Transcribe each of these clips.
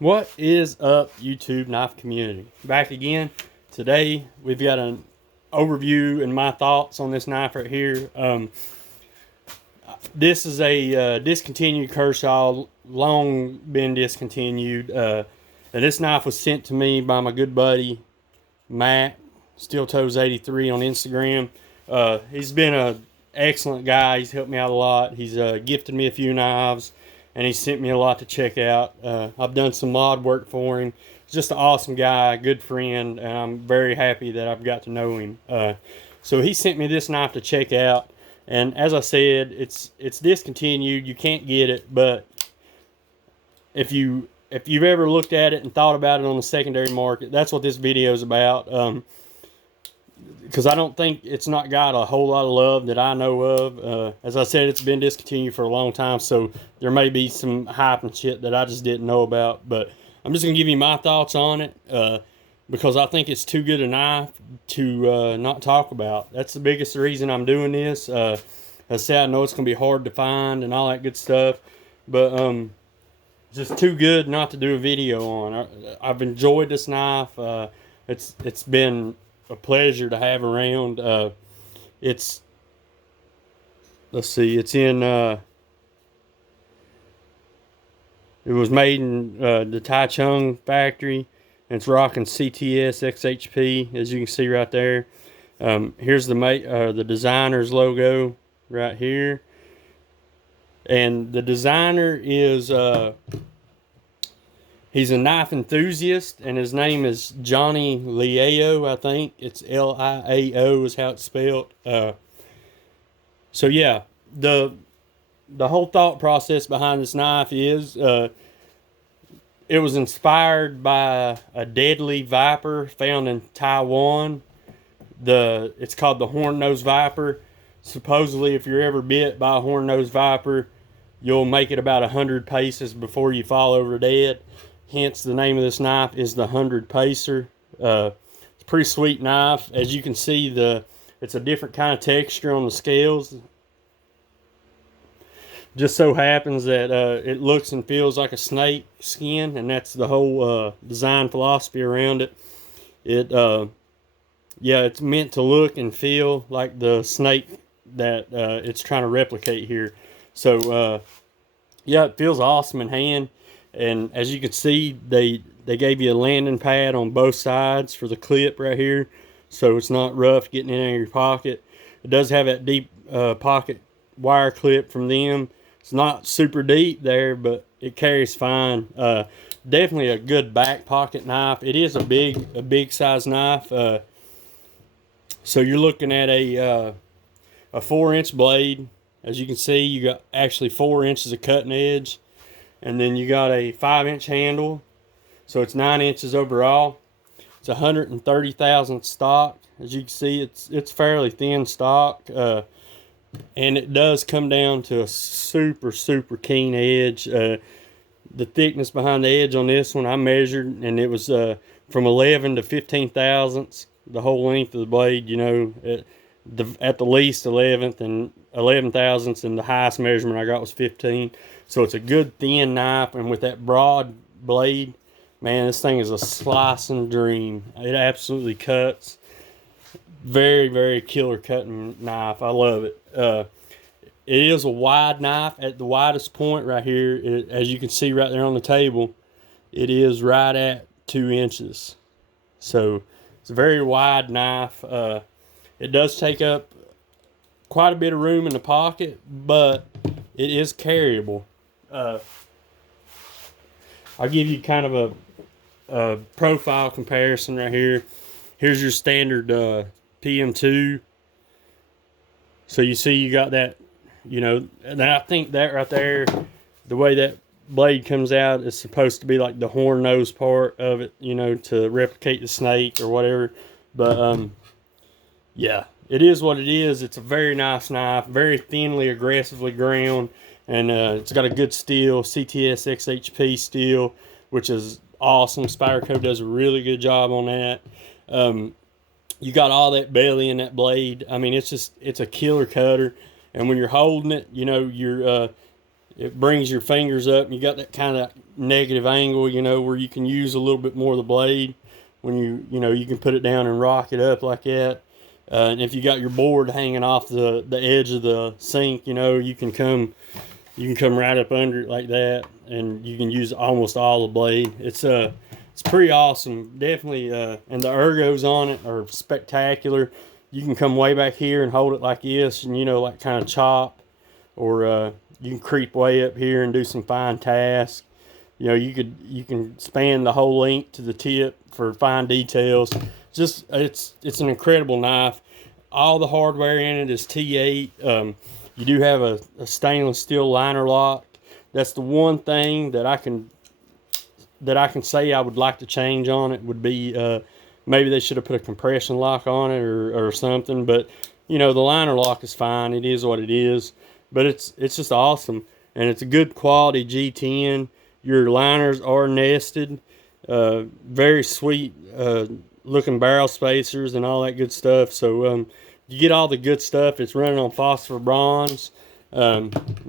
What is up, YouTube knife community? Back again. Today we've got an overview and my thoughts on this knife right here. This is a discontinued Kershaw, long been discontinued. And this knife was sent to me by my good buddy Matt Steel Toes 83 on Instagram. He's been an excellent guy. He's helped me out a lot. He's gifted me a few knives, and he sent me a lot to check out. I've done some mod work for him. He's just an awesome guy, good friend, and I'm very happy that I've got to know him. So he sent me this knife to check out, and as I said, it's discontinued. You can't get it, but if you've ever looked at it and thought about it on the secondary market, that's what this video is about. Because I don't think it's not got a whole lot of love that I know of. As I said, it's been discontinued for a long time, so there may be some hype and shit that I just didn't know about. But I'm just going to give you my thoughts on it because I think it's too good a knife to not talk about. That's the biggest reason I'm doing this. As I said, I know it's going to be hard to find and all that good stuff, but just too good not to do a video on. I've enjoyed this knife. It's been a pleasure to have around. It's let's see, it's in it was made in the Taichung factory, and it's rocking CTS XHP, as you can see right there. Here's the designer's logo right here, and the designer is he's a knife enthusiast, and his name is Johnny Liao. I think it's Liao is how it's spelled. So yeah, the whole thought process behind this knife is it was inspired by a deadly viper found in Taiwan. It's called the horn-nosed viper. Supposedly, if you're ever bit by a horn-nosed viper, you'll make it about 100 paces before you fall over dead. Hence, the name of this knife is the Hundred Pacer. It's a pretty sweet knife. As you can see, it's a different kind of texture on the scales. Just so happens that it looks and feels like a snake skin, and that's the whole design philosophy around it. It's meant to look and feel like the snake that it's trying to replicate here. So, it feels awesome in hand. And as you can see, they gave you a landing pad on both sides for the clip right here, so it's not rough getting in your pocket. It does have that deep pocket wire clip from them. It's not super deep there, but it carries fine. Definitely a good back pocket knife. It is a big size knife. So you're looking at a 4-inch blade. As you can see, you got actually 4 inches of cutting edge. And then you got a 5-inch handle, so it's 9 inches overall. It's 130 thousandths stock. As you can see, it's fairly thin stock, and it does come down to a super keen edge. The thickness behind the edge on this one I measured, and it was from 11 to 15 thousandths, the whole length of the blade. At the least 11th and 11 thousandths, and the highest measurement I got was 15. So it's a good thin knife, and with that broad blade, man, this thing is a slicing dream. It absolutely cuts. Very killer cutting knife. I love it. It is a wide knife at the widest point right here. As you can see right there on the table, it is right at 2 inches. So it's a very wide knife. It does take up quite a bit of room in the pocket, but it is carryable. I'll give you kind of a profile comparison right here. Here's your standard PM2. So you see you got that, and I think that right there, the way that blade comes out is supposed to be like the horn nose part of it, to replicate the snake or whatever. But yeah, it is what it is. It's a very nice knife, very thinly, aggressively ground, and it's got a good steel, CTS XHP steel, which is awesome. Spyderco does a really good job on that. You got all that belly in that blade. I mean, it's a killer cutter, and when you're holding it, it brings your fingers up, and you got that kind of negative angle, you know, where you can use a little bit more of the blade when you can put it down and rock it up like that. And if you got your board hanging off the edge of the sink, you know, you can come right up under it like that, and you can use almost all the blade. It's pretty awesome, definitely. And the ergos on it are spectacular. You can come way back here and hold it like this, and, you know, like kind of chop, or you can creep way up here and do some fine tasks. You know, you can span the whole length to the tip for fine details. Just it's an incredible knife. All the hardware in it is T8. You do have a stainless steel liner lock. That's the one thing that I can say I would like to change on it. Would be maybe they should have put a compression lock on it or something. But, you know, the liner lock is fine. It is what it is. But it's just awesome, and it's a good quality G10. Your liners are nested. Very sweet looking barrel spacers and all that good stuff. So you get all the good stuff. It's running on phosphor bronze.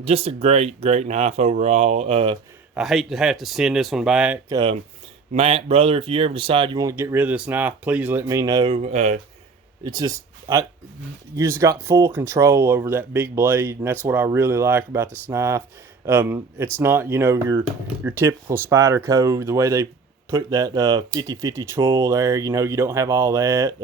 Just a great knife overall. I hate to have to send this one back. Matt, brother, if you ever decide you want to get rid of this knife, please let me know. It's just, you just got full control over that big blade, and that's what I really like about this knife. It's not, you know, your typical Spyderco, the way they put that 50-50 choil there. You know, you don't have all that.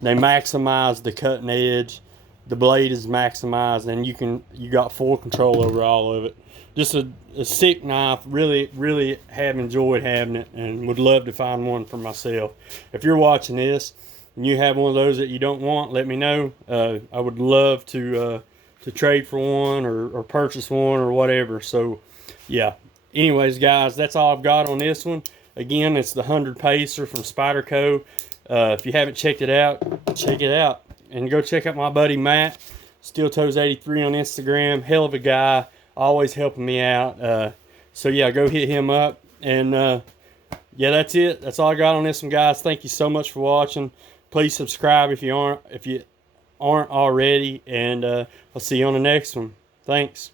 They maximize the cutting edge. The blade is maximized, and you got full control over all of it. Just a sick knife. Really have enjoyed having it, and would love to find one for myself. If you're watching this and you have one of those that you don't want, let me know. I would love to trade for one or purchase one or whatever. So yeah, anyways guys, that's all I've got on this one. Again, it's the 100 Pacer from Spyderco. If you haven't checked it out, check it out, and go check out my buddy Matt, SteelToes83 on Instagram. Hell of a guy, always helping me out. So yeah, go hit him up. And yeah, that's it. That's all I got on this one, guys. Thank you so much for watching. Please subscribe if you aren't already, and I'll see you on the next one. Thanks.